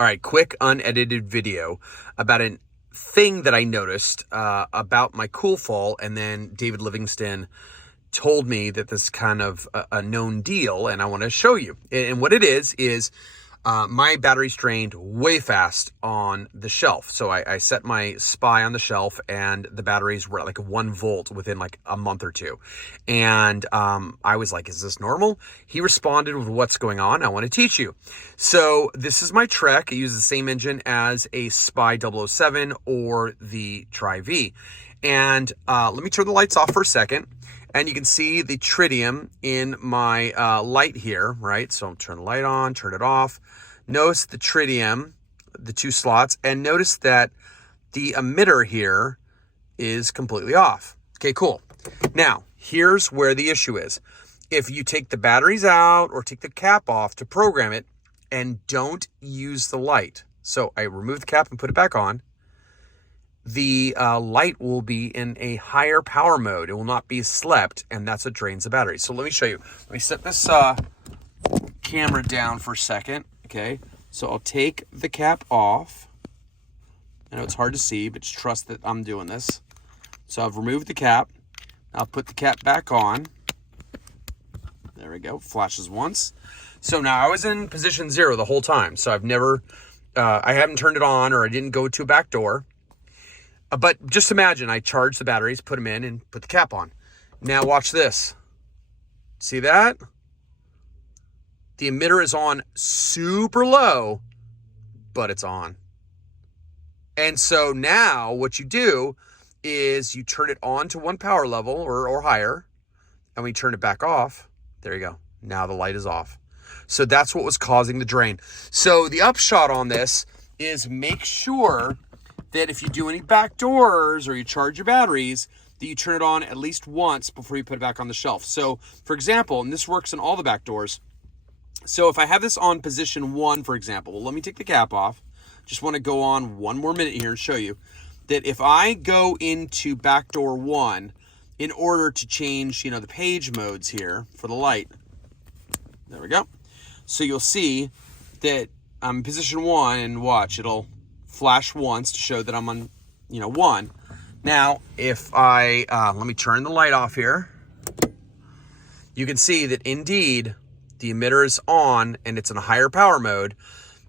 All right, quick unedited video about a thing that I noticed about my cool fall, and then David Livingston told me that this is kind of a known deal, and I want to show you. And what it is my battery's drained way fast on the shelf. So I set my SPY on the shelf, and the batteries were at like 1 volt within like a month or two. And I was like, is this normal? He responded with, what's going on? I want to teach you. So this is my Trek. It uses the same engine as a SPY 007 or the Tri-V. And let me turn the lights off for a second. And you can see the tritium in my light here, right? So I'll turn the light on, turn it off. Notice the tritium, the 2 slots, and notice that the emitter here is completely off. Okay, cool. Now, here's where the issue is. If you take the batteries out or take the cap off to program it and don't use the light, so I remove the cap and put it back on, the light will be in a higher power mode. It will not be slept, and that's what drains the battery. So let me show you. Let me set this camera down for a second. Okay, so I'll take the cap off. I know it's hard to see, but just trust that I'm doing this. So I've removed the cap. I'll put the cap back on. There we go. Flashes once. So now I was in position 0 the whole time. So I've never, I haven't turned it on, or I didn't go to a back door. But just imagine I charged the batteries, put them in, and put the cap on. Now watch this. See that? The emitter is on super low, but it's on. And so now what you do is you turn it on to 1 power level or higher, and we turn it back off. There you go. Now the light is off. So that's what was causing the drain. So the upshot on this is make sure that if you do any back doors or you charge your batteries, that you turn it on at least once before you put it back on the shelf. So for example, and this works in all the back doors. So if I have this on position 1, for example, well, let me take the cap off. Just want to go on 1 more minute here and show you that if I go into back door 1 in order to change, the page modes here for the light, there we go. So you'll see that I'm in position 1, and watch, it'll flash once to show that I'm on, 1. Now, if I, let me turn the light off here. You can see that indeed the emitter is on and it's in a higher power mode.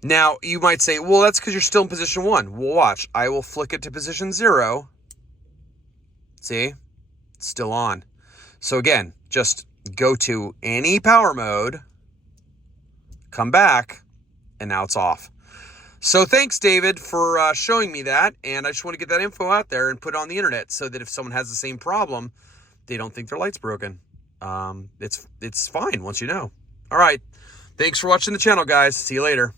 Now, you might say, well, that's because you're still in position 1. Well, watch, I will flick it to position 0. See, it's still on. So again, just go to any power mode, come back, and now it's off. So thanks, David, for showing me that. And I just want to get that info out there and put it on the internet so that if someone has the same problem, they don't think their light's broken. It's fine once you know. All right. Thanks for watching the channel, guys. See you later.